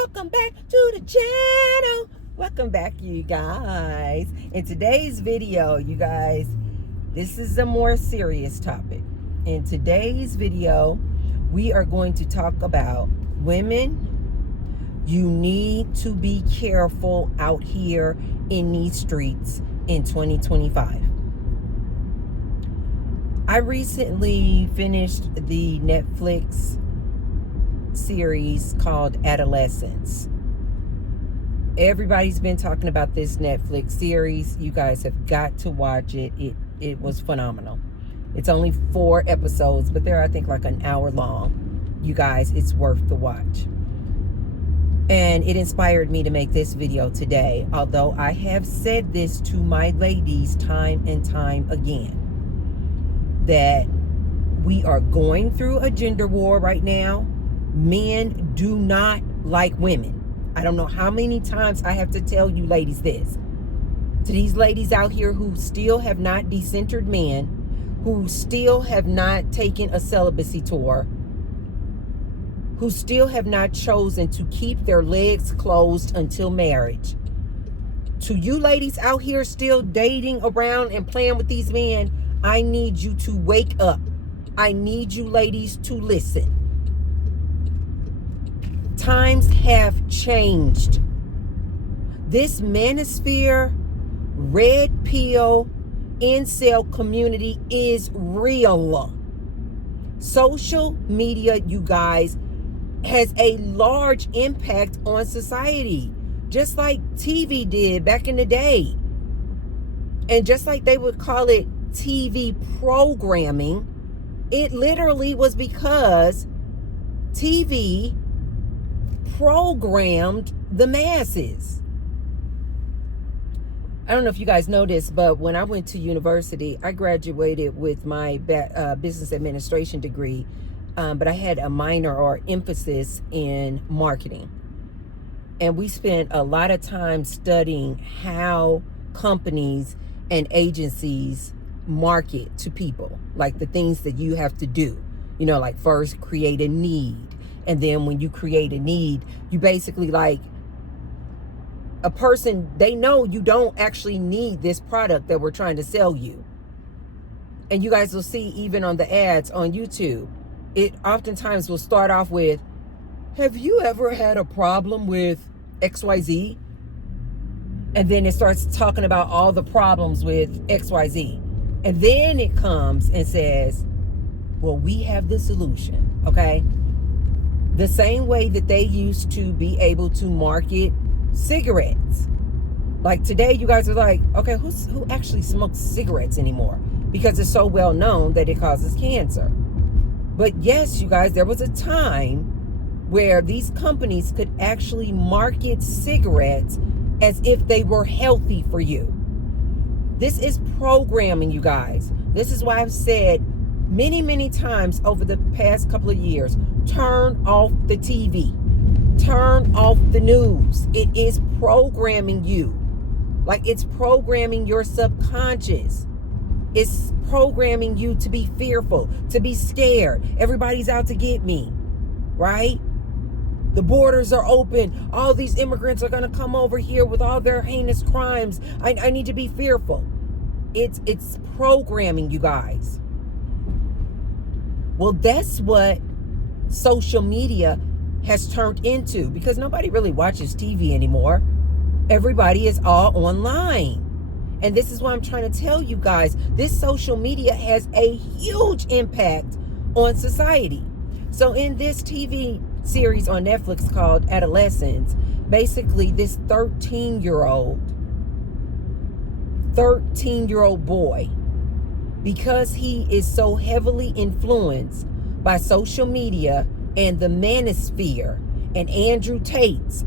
Welcome back to the channel. Welcome back, you guys. In today's video, you guys, this is a more serious topic. In today's video, we are going to talk about women. You need to be careful out here in these streets in 2025. I recently finished the Netflix series called Adolescence. Everybody's been talking about this Netflix series. You guys have got to watch it. It was phenomenal. It's only 4 episodes, but they're, I think, like an hour long. You guys, it's worth the watch. And it inspired me to make this video today, although I have said this to my ladies time and time again, that we are going through a gender war right now. Men do not like women. I don't know how many times I have to tell you ladies this. To these ladies out here who still have not decentered men, who still have not taken a celibacy tour, who still have not chosen to keep their legs closed until marriage. To you ladies out here still dating around and playing with these men, I need you to wake up. I need you ladies to listen. Times have changed. This manosphere, red pill, incel community is real. Social media, you guys, has a large impact on society, just like TV did back in the day. And just like they would call it TV programming, it literally was because TV programmed the masses. I don't know if you guys know this, but when I went to university, I graduated with my business administration degree, but I had a minor or emphasis in marketing. And we spent a lot of time studying how companies and agencies market to people, like the things that you have to do, like first create a need. And then when you create a need, you basically, like, a person, they know you don't actually need this product that we're trying to sell you. And you guys will see even on the ads on YouTube, it oftentimes will start off with, have you ever had a problem with XYZ? And then it starts talking about all the problems with XYZ. And then it comes and says, well, we have the solution, okay? The same way that they used to be able to market cigarettes. Like today, you guys are like, okay, who actually smokes cigarettes anymore? Because it's so well known that it causes cancer. But yes, you guys, there was a time where these companies could actually market cigarettes as if they were healthy for you. This is programming, you guys. This is why I've said many, many times over the past couple of years, turn off the TV. Turn off the news. It is programming you. Like, it's programming your subconscious. It's programming you to be fearful, to be scared. Everybody's out to get me, right? The borders are open. All these immigrants are going to come over here with all their heinous crimes. I need to be fearful. It's programming, you guys. Well, that's what social media has turned into, because nobody really watches TV anymore. Everybody is all online. And this is what I'm trying to tell you guys. This social media has a huge impact on society. So in this TV series on Netflix called Adolescence, basically this 13-year-old boy, because he is so heavily influenced by social media and the manosphere and Andrew Tate's,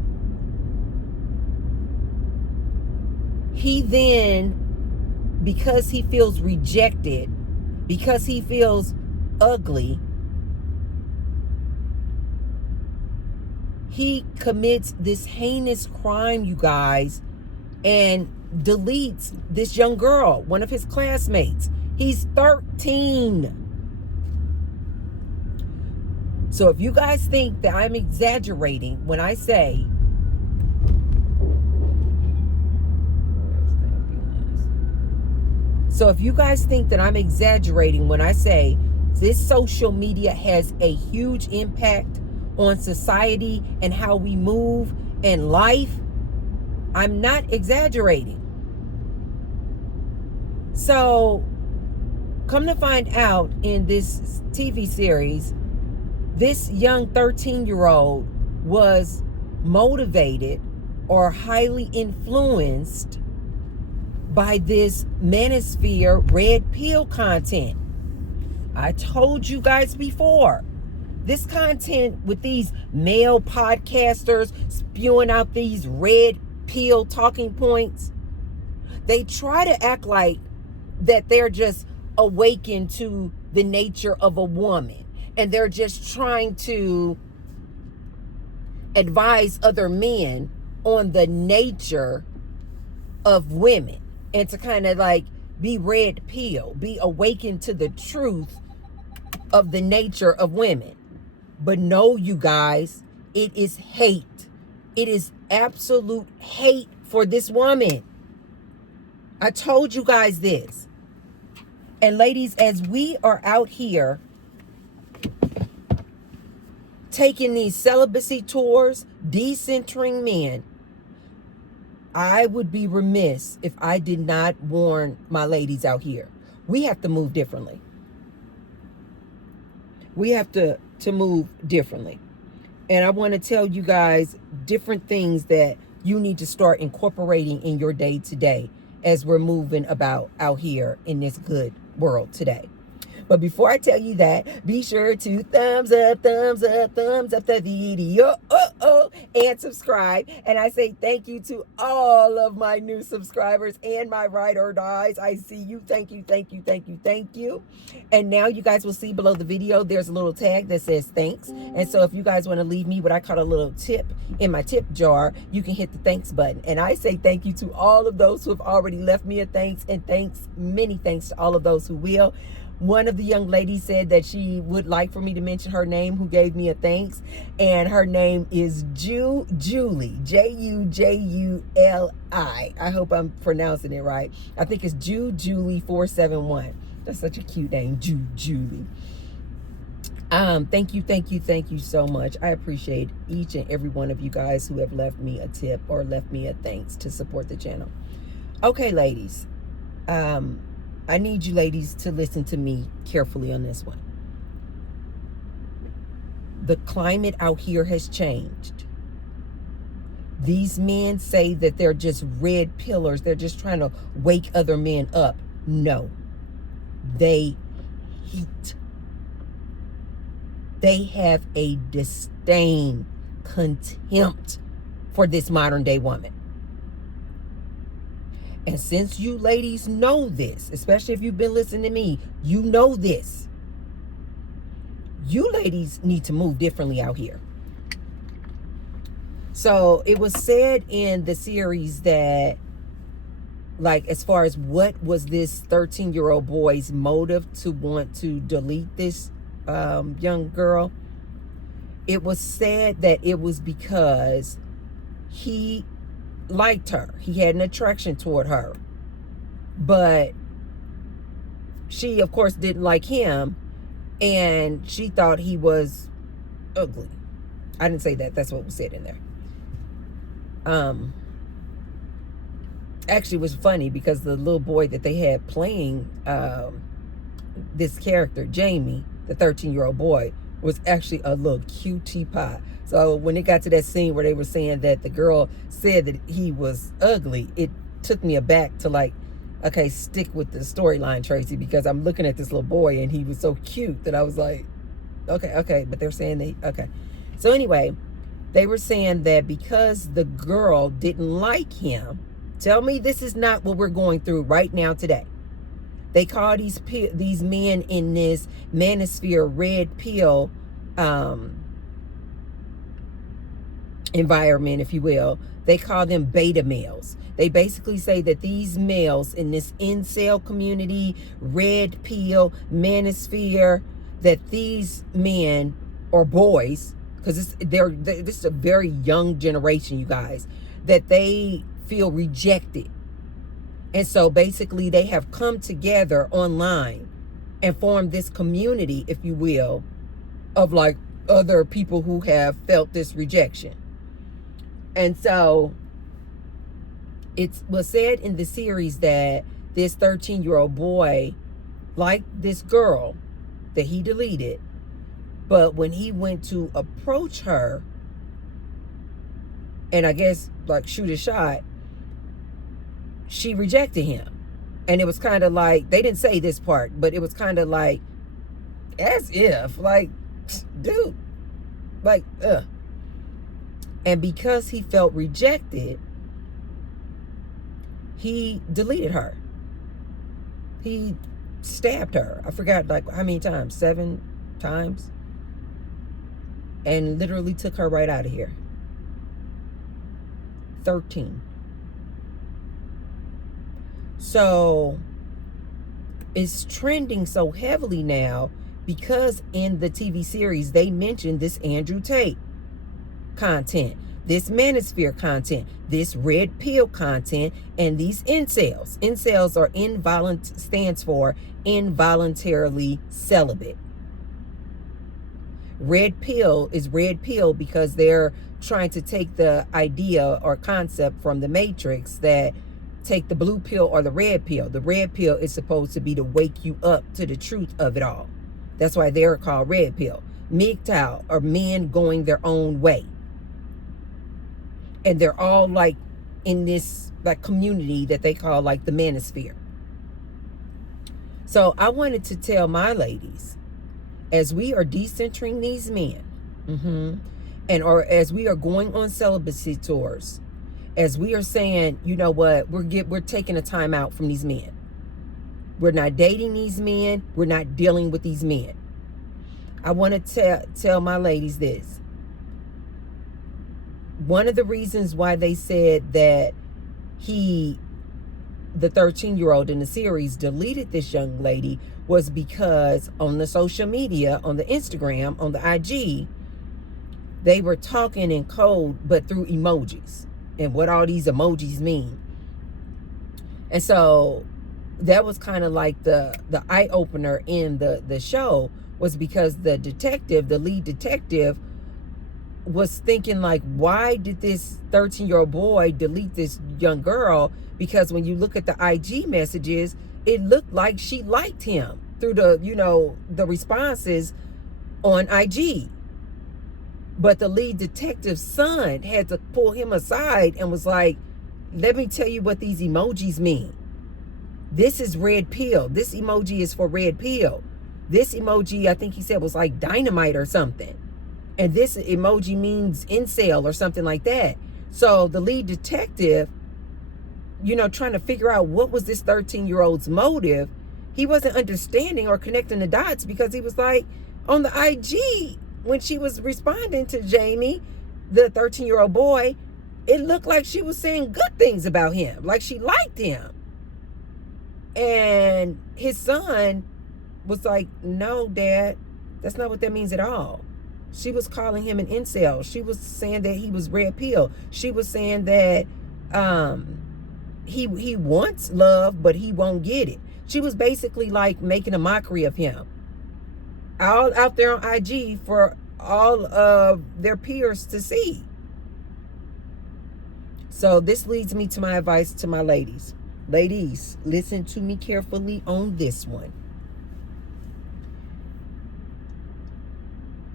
he then, because he feels rejected, because he feels ugly, he commits this heinous crime, you guys, and deletes this young girl, one of his classmates. He's 13. So if you guys think that I'm exaggerating when I say, this social media has a huge impact on society and how we move in life, I'm not exaggerating. So come to find out, in this TV series, this young 13-year-old was motivated or highly influenced by this manosphere red pill content. I told you guys before, this content with these male podcasters spewing out these red pill talking points, they try to act like that they're just awakened to the nature of a woman, and they're just trying to advise other men on the nature of women, and to kind of like be red pill, be awakened to the truth of the nature of women. But no, you guys, it is hate. It is absolute hate for this woman. I told you guys this. And ladies, as we are out here taking these celibacy tours, decentering men, I would be remiss if I did not warn my ladies out here. We have to move differently. We have to move differently. And I want to tell you guys different things that you need to start incorporating in your day to day as we're moving about out here in this good world today. But before I tell you that, be sure to thumbs up the video, and subscribe. And I say thank you to all of my new subscribers and my ride or dies. I see you. Thank you, thank you, thank you, thank you. And now you guys will see below the video, there's a little tag that says thanks. And so if you guys want to leave me what I call a little tip in my tip jar, you can hit the thanks button. And I say thank you to all of those who have already left me a thanks, and many thanks to all of those who will. One of the young ladies said that she would like for me to mention her name, who gave me a thanks, and her name is Julie, Juli. I hope I'm pronouncing it right. I think it's Julie 471. That's such a cute name, Julie. Thank you so much. I appreciate each and every one of you guys who have left me a tip or left me a thanks to support the channel. Okay, ladies. I need you ladies to listen to me carefully on this one. The climate out here has changed. These men say that they're just red pillars. They're just trying to wake other men up. No. They hate. They have a disdain, contempt for this modern day woman. And since you ladies know this, especially if you've been listening to me, you know this. You ladies need to move differently out here. So it was said in the series that, like, as far as what was this 13-year-old boy's motive to want to delete this young girl, it was said that it was because he liked her. He had an attraction toward her. But she, of course, didn't like him, and she thought he was ugly. I didn't say that. That's what was said in there. Actually, it was funny because the little boy that they had playing this character, Jamie, the 13-year-old boy, was actually a little cutie pie. So when it got to that scene where they were saying that the girl said that he was ugly, it took me aback to, like, okay, stick with the storyline, Tracy, because I'm looking at this little boy and he was so cute that I was like, okay, but they're saying they, okay. So anyway, they were saying that because the girl didn't like him, tell me this is not what we're going through right now today. They call these men in this manosphere red pill environment, if you will, they call them beta males. They basically say that these males in this incel community, red pill, manosphere, that these men or boys, because this is a very young generation, you guys, that they feel rejected. And so basically they have come together online and formed this community, if you will, of like other people who have felt this rejection. And so it was said in the series that this 13-year-old boy liked this girl that he deleted, but when he went to approach her and I guess like shoot a shot, she rejected him. And it was kind of like, they didn't say this part, but it was kind of like, as if, like, dude, like, ugh. And because he felt rejected, he deleted her. He stabbed her. I forgot like how many times, 7 times. And literally took her right out of here. 13. So it's trending so heavily now because in the TV series they mentioned this Andrew Tate content, this manosphere content, this red pill content, and these incels. Incels are stands for involuntarily celibate. Red pill is red pill because they're trying to take the idea or concept from the Matrix that take the blue pill or the red pill. The red pill is supposed to be to wake you up to the truth of it all. That's why they're called red pill. MGTOW are men going their own way. And they're all like in this like community that they call like the manosphere. So I wanted to tell my ladies, as we are decentering these men, or as we are going on celibacy tours, as we are saying, you know what, we're taking a time out from these men. We're not dating these men. We're not dealing with these men. I want to tell my ladies this. One of the reasons why they said that the 13-year-old in the series deleted this young lady was because on the social media, on the Instagram, on the IG, they were talking in code, but through emojis and what all these emojis mean. And so that was kind of like the eye opener in the show, was because the lead detective was thinking like, why did this 13-year-old boy delete this young girl? Because when you look at the IG messages, it looked like she liked him through the responses on IG. But the lead detective's son had to pull him aside and was like, let me tell you what these emojis mean. This is red pill. This emoji is for red pill. This emoji, I think he said, was like dynamite or something. And this emoji means incel or something like that. So the lead detective, trying to figure out what was this 13-year-old's motive, he wasn't understanding or connecting the dots, because he was like, on the IG, when she was responding to Jamie, the 13-year-old boy, it looked like she was saying good things about him, like she liked him. And his son was like, no, Dad, that's not what that means at all. She was calling him an incel. She was saying that he was red pill. She was saying that he wants love, but he won't get it. She was basically like making a mockery of him, all out there on IG for all of their peers to see. So this leads me to my advice to my ladies. Ladies, listen to me carefully on this one.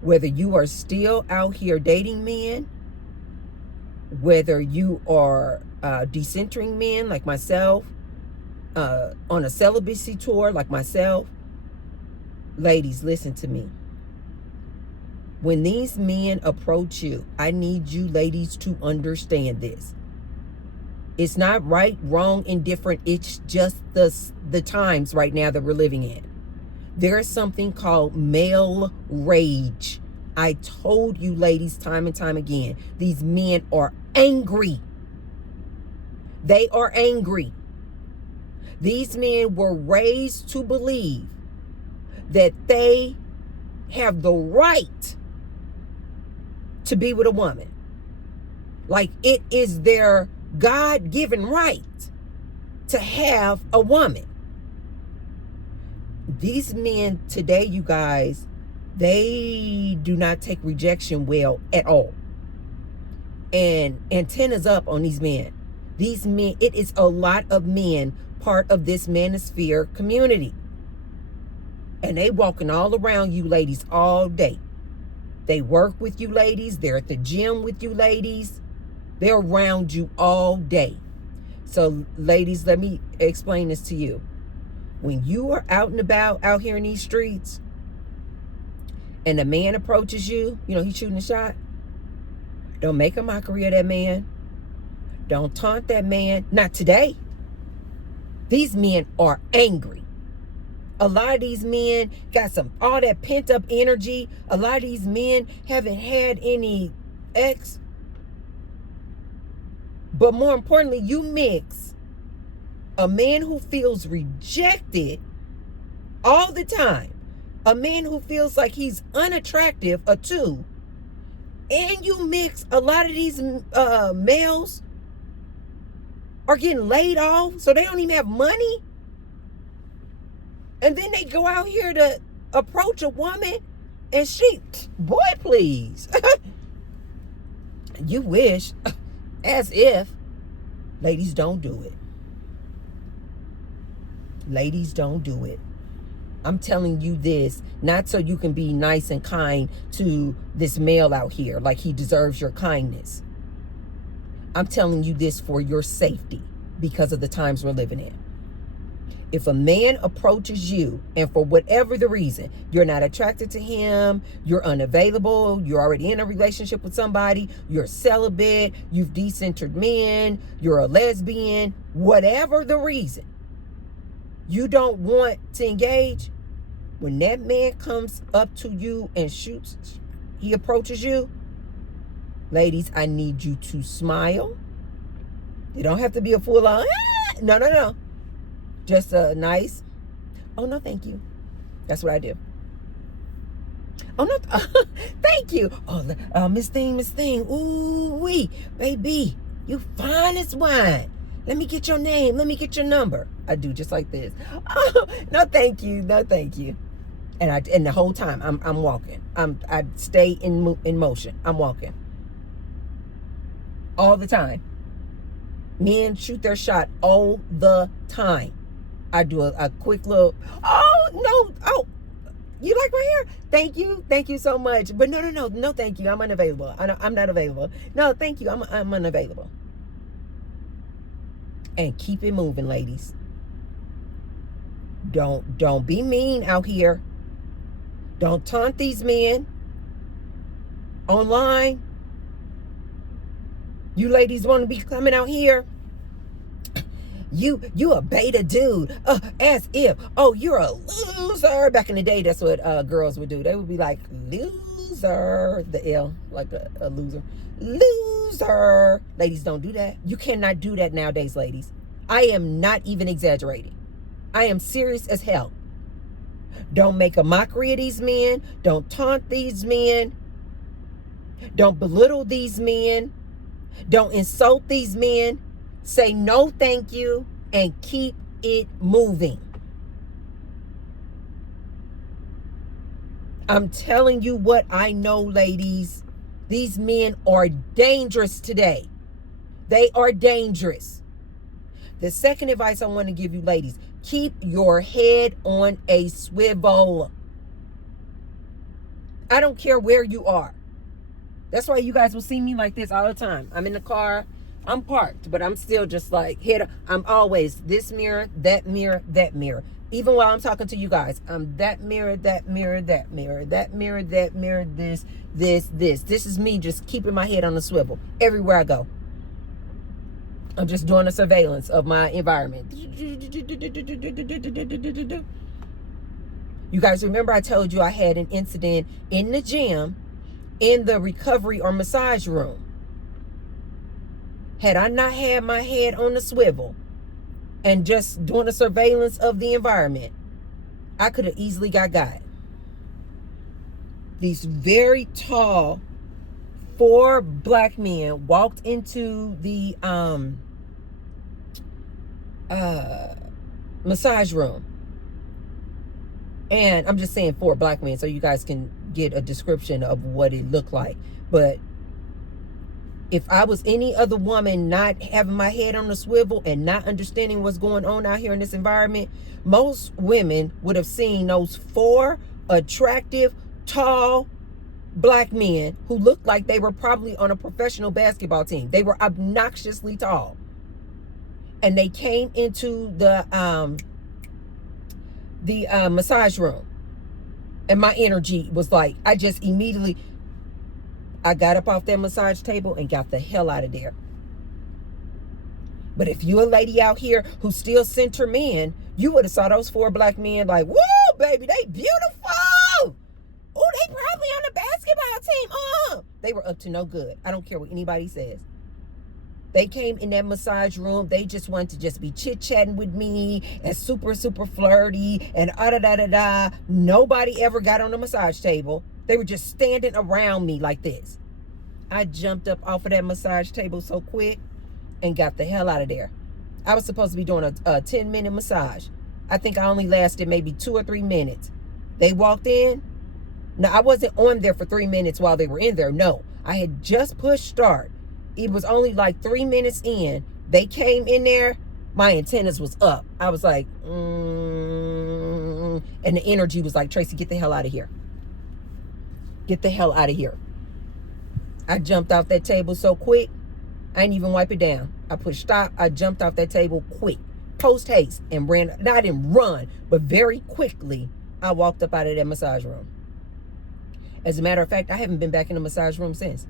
Whether you are still out here dating men, whether you are decentering men like myself, on a celibacy tour like myself, ladies, listen to me. When these men approach you, I need you ladies to understand this. It's not right, wrong, indifferent. It's just the times right now that we're living in. There is something called male rage. I told you ladies time and time again, these men are angry. They are angry. These men were raised to believe that they have the right to be with a woman. Like, it is their God-given right to have a woman. These men today, you guys, they do not take rejection well at all. And antennas up on these men. These men, it is a lot of men part of this manosphere community. And they walking all around you ladies all day. They work with you ladies. They're at the gym with you ladies. They're around you all day. So ladies, let me explain this to you. When you are out and about out here in these streets and a man approaches you, you know, he's shooting a shot. Don't make a mockery of that man. Don't taunt that man. Not today. These men are angry. A lot of these men got all that pent up energy. A lot of these men haven't had any ex. But more importantly, you mix a man who feels rejected all the time, a man who feels like he's unattractive, a two, and you mix a lot of these males are getting laid off, so they don't even have money. And then they go out here to approach a woman and boy, please. You wish, as if. Ladies, don't do it. Ladies, don't do it. I'm telling you this, not so you can be nice and kind to this male out here, like he deserves your kindness. I'm telling you this for your safety because of the times we're living in. If a man approaches you and for whatever the reason, you're not attracted to him, you're unavailable, you're already in a relationship with somebody, you're celibate, you've decentered men, you're a lesbian, whatever the reason, you don't want to engage, when that man comes up to you and he approaches you, ladies, I need you to smile. You don't have to be a full on, no. Just a nice, oh, no, thank you. That's what I do. Oh, no, thank you. Oh, Miss Thing. Ooh, wee, baby, you fine as wine. Let me get your name. Let me get your number. I do just like this. Oh, no, thank you. No, thank you. And the whole time I'm walking. I stay in motion. I'm walking. All the time. Men shoot their shot all the time. I do a quick little, you like my hair? Thank you so much. But no, thank you. I'm unavailable. I'm not available. No, thank you. I'm unavailable. And keep it moving, ladies. Don't be mean out here. Don't taunt these men online. You ladies want to be coming out here. You a beta dude, as if, you're a loser. Back in the day, that's what girls would do. They would be like, loser, the L, like a loser. Loser. Ladies, don't do that. You cannot do that nowadays, ladies. I am not even exaggerating. I am serious as hell. Don't make a mockery of these men. Don't taunt these men. Don't belittle these men. Don't insult these men. Say no, thank you, and keep it moving. I'm telling you what I know, ladies. These men are dangerous today. They are dangerous. The second advice I want to give you, ladies, keep your head on a swivel. I don't care where you are. That's why you guys will see me like this all the time. I'm in the car. I'm parked, but I'm still just like, I'm always this mirror, that mirror, that mirror. Even while I'm talking to you guys, I'm that mirror, that mirror, that mirror, that mirror, that mirror, this. This is me just keeping my head on the swivel everywhere I go. I'm just doing a surveillance of my environment. You guys remember I told you I had an incident in the gym, in the recovery or massage room. Had I not had my head on the swivel and just doing a surveillance of the environment, I could have easily got. These very tall, 4 black men walked into the massage room. And I'm just saying 4 black men so you guys can get a description of what it looked like. But if I was any other woman not having my head on the swivel and not understanding what's going on out here in this environment, most women would have seen those 4 attractive, tall black men who looked like they were probably on a professional basketball team. They were obnoxiously tall. And they came into the massage room. And my energy was like, I got up off that massage table and got the hell out of there. But if you're a lady out here who still sent her men, you would have saw those 4 black men like, whoa, baby, they beautiful. Oh, they probably on the basketball team. They were up to no good. I don't care what anybody says. They came in that massage room. They just wanted to just be chit-chatting with me and super, super flirty and da-da-da-da-da. Nobody ever got on the massage table. They were just standing around me like this. I jumped up off of that massage table so quick and got the hell out of there. I was supposed to be doing a 10-minute massage. I think I only lasted maybe 2 or 3 minutes. They walked in. Now, I wasn't on there for 3 minutes while they were in there. No, I had just pushed start. It was only like 3 minutes in. They came in there. My antennas was up. I was like, and the energy was like, Tracy, get the hell out of here. Get the hell out of here. I jumped off that table so quick, I didn't even wipe it down. I pushed stop. I jumped off that table quick, post haste, and ran. No, I didn't run, but very quickly, I walked up out of that massage room. As a matter of fact, I haven't been back in the massage room since.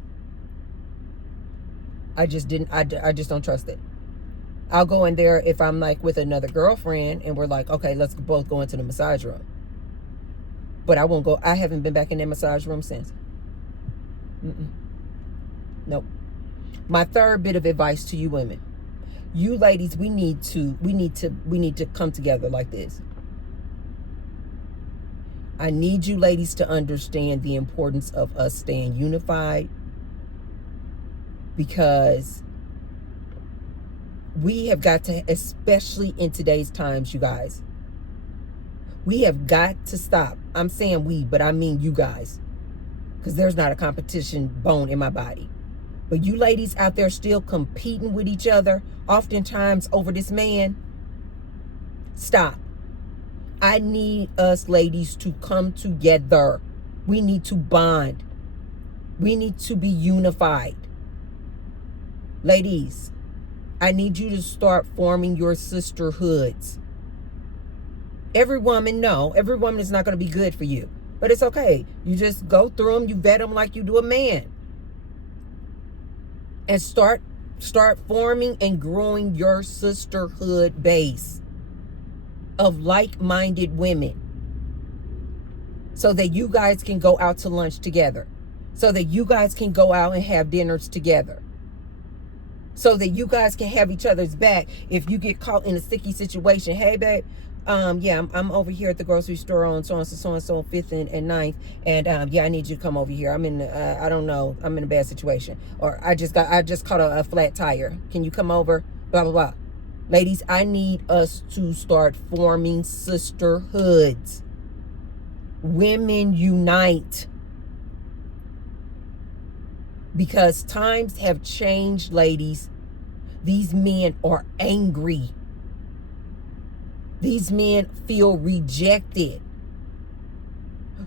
I just didn't, I just don't trust it. I'll go in there if I'm like with another girlfriend and we're like, okay, let's both go into the massage room. But I won't go, I haven't been back in that massage room since. Nope. My third bit of advice to you women. You ladies, we need to come together like this. I need you ladies to understand the importance of us staying unified, because we have got to, especially in today's times, you guys, we have got to stop. I'm saying we, but I mean you guys, because there's not a competition bone in my body. But you ladies out there still competing with each other, oftentimes over this man, stop. I need us ladies to come together. We need to bond. We need to be unified. Ladies, I need you to start forming your sisterhoods. Every woman is not going to be good for you, but it's okay. You just go through them, you vet them like you do a man. And start forming and growing your sisterhood base of like-minded women, so that you guys can go out to lunch together, so that you guys can go out and have dinners together, so that you guys can have each other's back if you get caught in a sticky situation. Hey, babe, I'm over here at the grocery store on so and so 5th and 9th, and yeah, I need you to come over here. I'm in I don't know, I'm in a bad situation, or I just caught a flat tire. Can you come over? Blah blah blah. Ladies, I need us to start forming sisterhoods. Women unite. Because times have changed, ladies. These men are angry. These men feel rejected.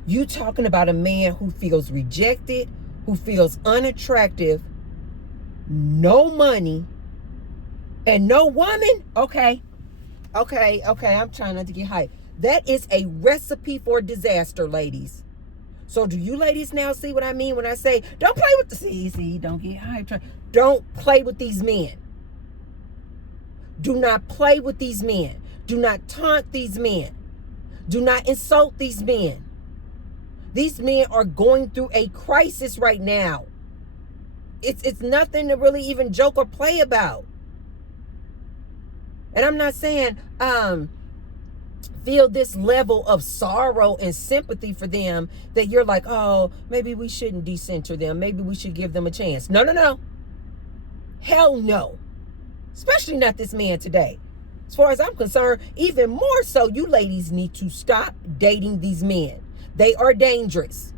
You talking about a man who feels rejected, who feels unattractive, no money, and no woman? Okay. I'm trying not to get hyped. That is a recipe for disaster, ladies. So do you ladies now see what I mean when I say, don't play with the, see, don't get hyped. Don't play with these men. Do not play with these men. Do not taunt these men. Do not insult these men. These men are going through a crisis right now. It's nothing to really even joke or play about. And I'm not saying feel this level of sorrow and sympathy for them that you're like, oh, maybe we shouldn't decenter them. Maybe we should give them a chance. No, no, no. Hell no. Especially not this man today. As far as I'm concerned, even more so, you ladies need to stop dating these men. They are dangerous.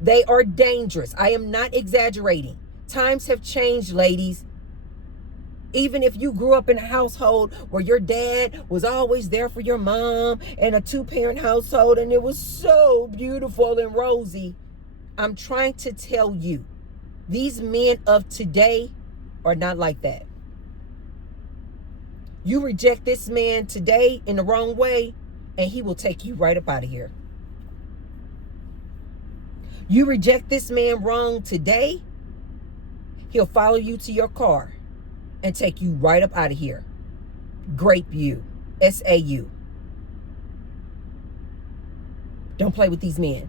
They are dangerous. I am not exaggerating. Times have changed, ladies. Even if you grew up in a household where your dad was always there for your mom, and a two-parent household, and it was so beautiful and rosy, I'm trying to tell you, these men of today are not like that. You reject this man today in the wrong way, and he will take you right up out of here. You reject this man wrong today, he'll follow you to your car and take you right up out of here. Grape you. S-A-U. Don't play with these men.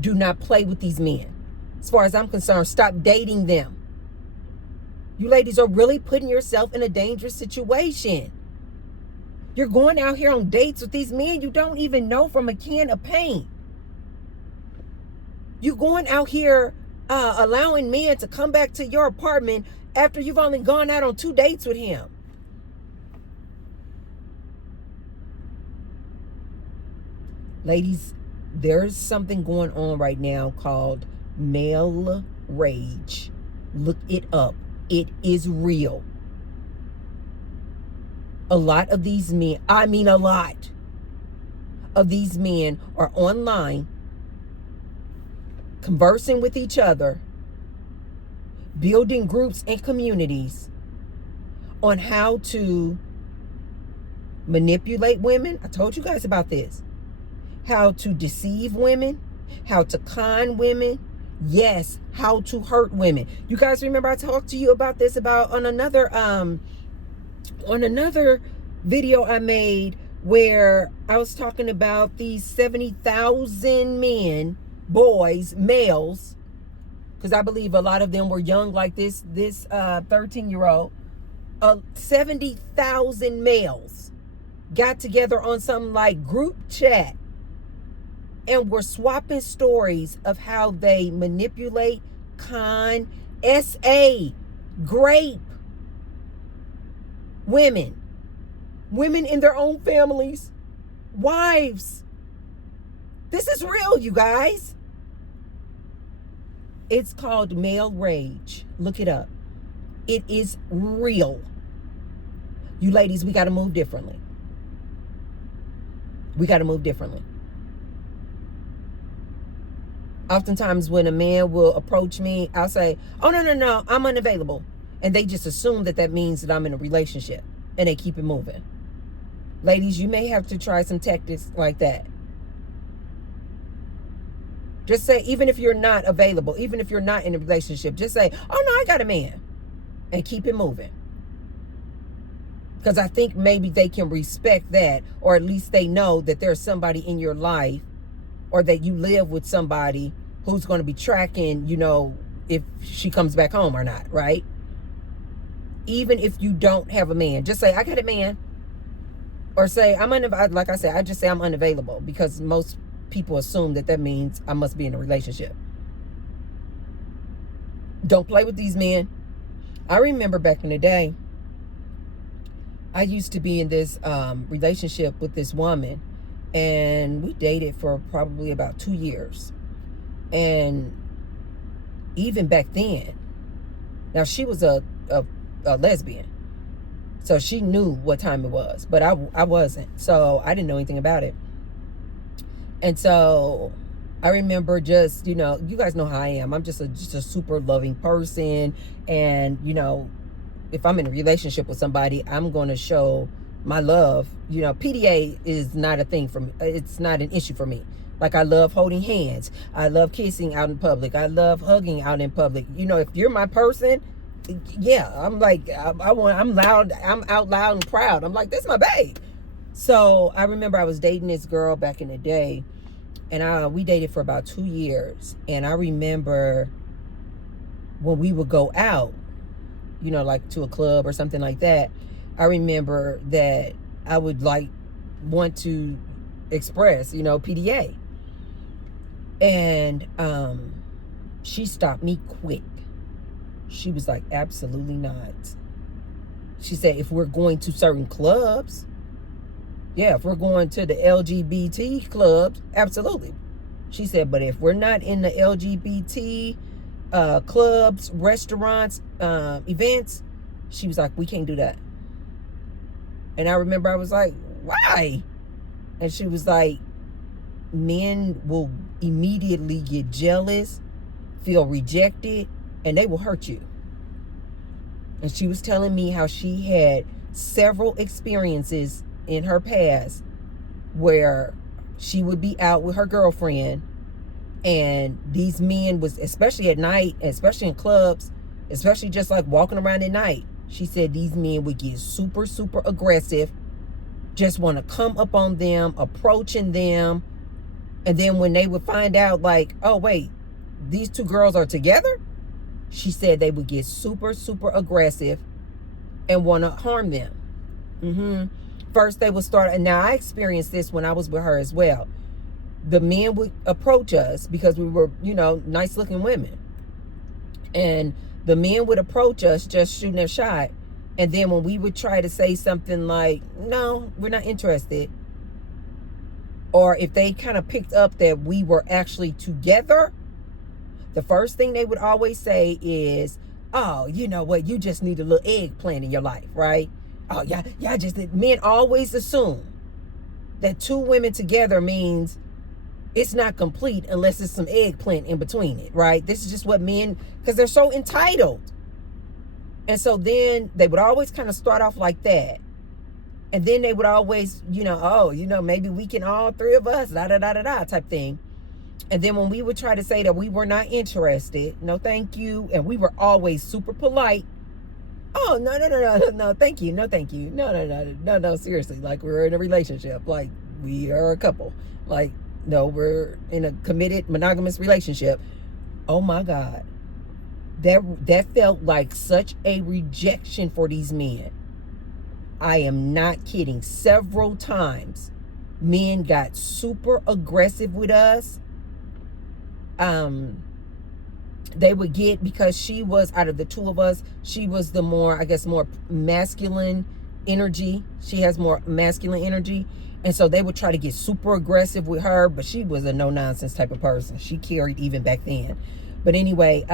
Do not play with these men. As far as I'm concerned, stop dating them. You ladies are really putting yourself in a dangerous situation. You're going out here on dates with these men you don't even know from a can of paint. You're going out here allowing men to come back to your apartment after you've only gone out on 2 dates with him. Ladies, there's something going on right now called male rage. Look it up. It is real. A lot of these men, I mean a lot of these men are online conversing with each other, building groups and communities on how to manipulate women. I told you guys about this. How to deceive women, how to con women, yes, how to hurt women. You guys remember I talked to you about this on another video I made where I was talking about these 70,000 men, boys, males, because I believe a lot of them were young like this 13-year-old. 70,000 males got together on some like group chat and were swapping stories of how they manipulate, con, grape women in their own families, wives. This is real, you guys. It's called male rage. Look it up. It is real. You ladies, we got to move differently. We got to move differently. Oftentimes when a man will approach me, I'll say, oh, no, I'm unavailable. And they just assume that means that I'm in a relationship. And they keep it moving. Ladies, you may have to try some tactics like that. Just say, even if you're not available, even if you're not in a relationship, just say, oh, no, I got a man. And keep it moving. Because I think maybe they can respect that, or at least they know that there's somebody in your life, or that you live with somebody who's going to be tracking, if she comes back home or not, right? Even if you don't have a man, just say, I got a man. Or say, like I said, I just say I'm unavailable, because most people assume that means I must be in a relationship. Don't play with these men. I remember back in the day, I used to be in this relationship with this woman, and we dated for probably about 2 years. And even back then, now she was a lesbian, so she knew what time it was, but I wasn't, so I didn't know anything about it. And so I remember just, you guys know how I am. I'm just a super loving person. And, if I'm in a relationship with somebody, I'm going to show my love. PDA is not a thing for me. It's not an issue for me. Like, I love holding hands. I love kissing out in public. I love hugging out in public. If you're my person, yeah, I'm like, I'm loud. I'm out loud and proud. I'm like, that's my babe. So I remember I was dating this girl back in the day, and we dated for about 2 years. And I remember when we would go out, like to a club or something like that, I remember that I would like want to express, PDA. And she stopped me quick. She was like, absolutely not. She said, if we're going to certain clubs, yeah, if we're going to the LGBT clubs, absolutely. She said, but if we're not in the LGBT clubs, restaurants, events, she was like, we can't do that. And I remember I was like, why? And she was like, men will immediately get jealous, feel rejected, and they will hurt you. And she was telling me how she had several experiences in her past where she would be out with her girlfriend, and these men was, especially at night, especially in clubs, especially just like walking around at night, she said these men would get super, super aggressive, just want to come up on them, approaching them. And then when they would find out, like, oh, wait, these two girls are together, she said they would get super, super aggressive and want to harm them. First, they would start, and now I experienced this when I was with her as well. The men would approach us because we were, nice looking women. And the men would approach us just shooting their shot. And then when we would try to say something like, no, we're not interested, or if they kind of picked up that we were actually together, the first thing they would always say is, oh, you know what, you just need a little eggplant in your life, right? Oh, yeah, just, men always assume that two women together means it's not complete unless there's some eggplant in between it, right? This is just what men, because they're so entitled. And so then they would always kind of start off like that. And then they would always, maybe we can, all three of us, da-da-da-da-da type thing. And then when we would try to say that we were not interested, no, thank you. And we were always super polite. Oh, no, thank you. No, thank you. No, seriously. Like, we're in a relationship. Like, we are a couple. Like, no, we're in a committed monogamous relationship. Oh my God. That felt like such a rejection for these men. I am not kidding. Several times, men got super aggressive with us. They would get, because she was, out of the two of us, she was the more, I guess, more masculine energy. She has more masculine energy. And so they would try to get super aggressive with her, but she was a no-nonsense type of person. She carried even back then. But anyway,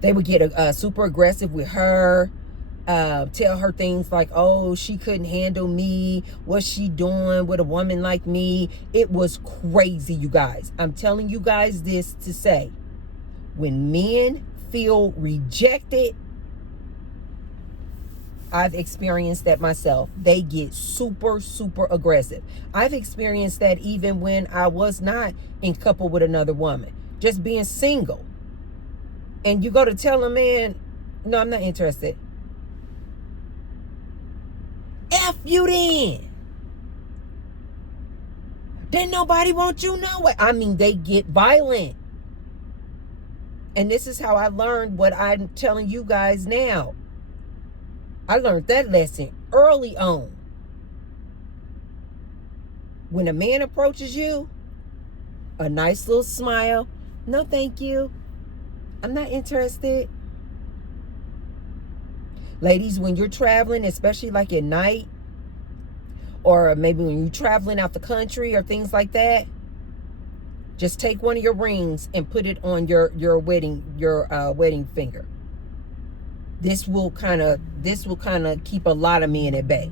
they would get super aggressive with her, tell her things like, oh, she couldn't handle me. What's she doing with a woman like me? It was crazy, you guys. I'm telling you guys this to say, when men feel rejected, I've experienced that myself. They get super, super aggressive. I've experienced that even when I was not in couple with another woman, just being single. And you go to tell a man, no, I'm not interested. F you then. Didn't nobody want you no way. I mean, they get violent. And this is how I learned what I'm telling you guys now. I learned that lesson early on. When a man approaches you, a nice little smile. No, thank you. I'm not interested. Ladies, when you're traveling, especially like at night, or maybe when you're traveling out the country or things like that, just take one of your rings and put it on your wedding finger. This will kind of keep a lot of men at bay.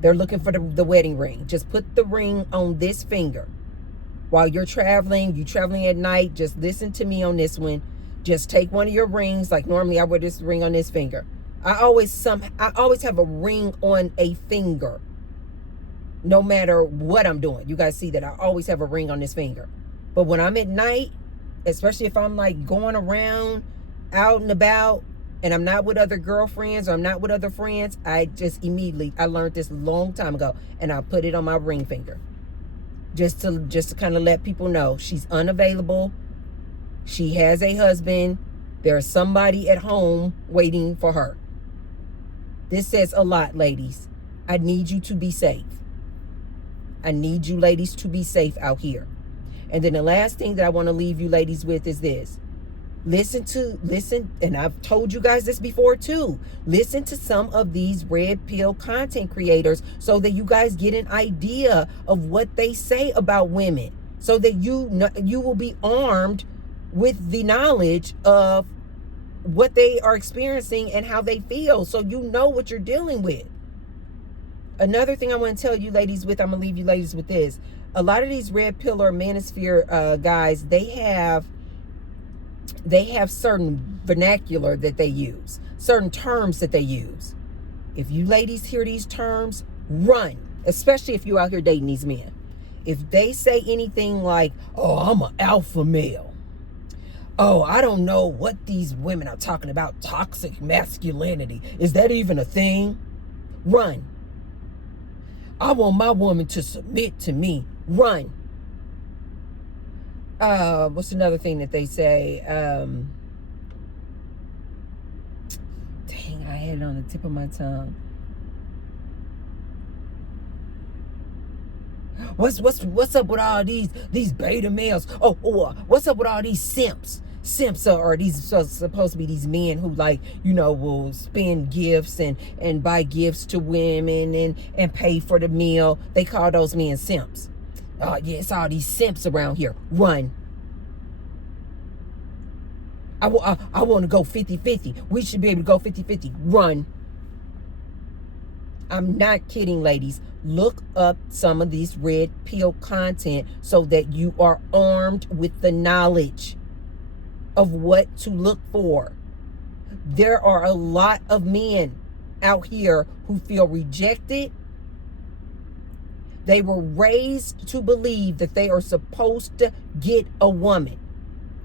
They're looking for the wedding ring. Just put the ring on this finger. While you're traveling at night, just listen to me on this one. Just take one of your rings. Like normally I wear this ring on this finger. I always have a ring on a finger. No matter what I'm doing. You guys see that I always have a ring on this finger. But when I'm at night, especially if I'm like going around out and about, and I'm not with other girlfriends or I'm not with other friends, I learned this a long time ago, and I put it on my ring finger. Just to kind of let people know she's unavailable. She has a husband. There's somebody at home waiting for her. This says a lot, ladies. I need you to be safe. I need you ladies to be safe out here. And then the last thing that I want to leave you ladies with is this. Listen, and I've told you guys this before too. Listen to some of these red pill content creators so that you guys get an idea of what they say about women, so that you will be armed with the knowledge of what they are experiencing and how they feel, so you know what you're dealing with. Another thing I want to tell you ladies with, I'm gonna leave you ladies with this. A lot of these red pill or manosphere guys, they have certain vernacular that they use, certain terms that they use. If you ladies hear these terms, run, especially if you're out here dating these men. If they say anything like, oh, I'm an alpha male. Oh, I don't know what these women are talking about, toxic masculinity. Is that even a thing? Run. I want my woman to submit to me. Run. What's another thing that they say? Dang, I had it on the tip of my tongue. What's up with all these beta males? What's up with all these simps? Simps are these supposed to be these men who, like, you know, will spend gifts and buy gifts to women and pay for the meal. They call those men simps. Yeah, it's all these simps around here. Run. I want to go 50-50. We should be able to go 50-50. Run. I'm not kidding, ladies. Look up some of these red pill content so that you are armed with the knowledge of what to look for. There are a lot of men out here who feel rejected. They were raised to believe that they are supposed to get a woman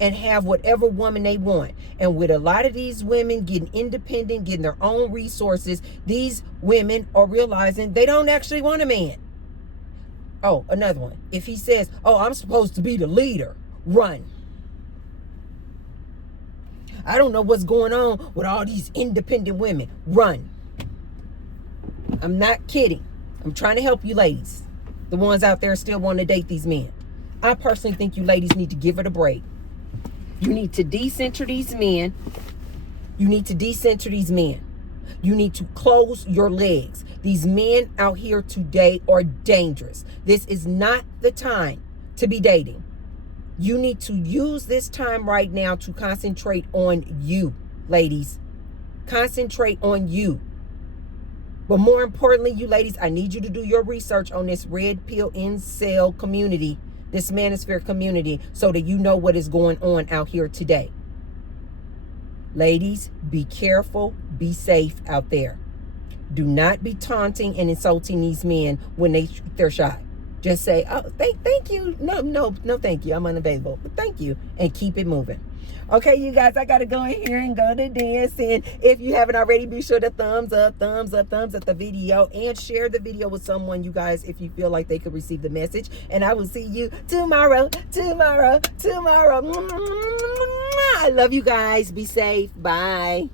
and have whatever woman they want. And with a lot of these women getting independent, getting their own resources, these women are realizing they don't actually want a man. Oh, another one. If he says, oh, I'm supposed to be the leader, run. I don't know what's going on with all these independent women. Run. I'm not kidding. I'm trying to help you ladies. The ones out there still want to date these men. I personally think you ladies need to give it a break. You need to decenter these men. You need to decenter these men. You need to close your legs. These men out here today are dangerous. This is not the time to be dating. You need to use this time right now to concentrate on you, ladies. Concentrate on you. But more importantly, you ladies, I need you to do your research on this red pill incel community, this manosphere community, so that you know what is going on out here today. Ladies, be careful, be safe out there. Do not be taunting and insulting these men when they're shy. Just say, oh, thank you. No, thank you. I'm unavailable. But thank you. And keep it moving. Okay, you guys, I got to go in here and go to dancing. If you haven't already, be sure to thumbs up the video and share the video with someone, you guys, if you feel like they could receive the message. And I will see you tomorrow. I love you guys. Be safe. Bye.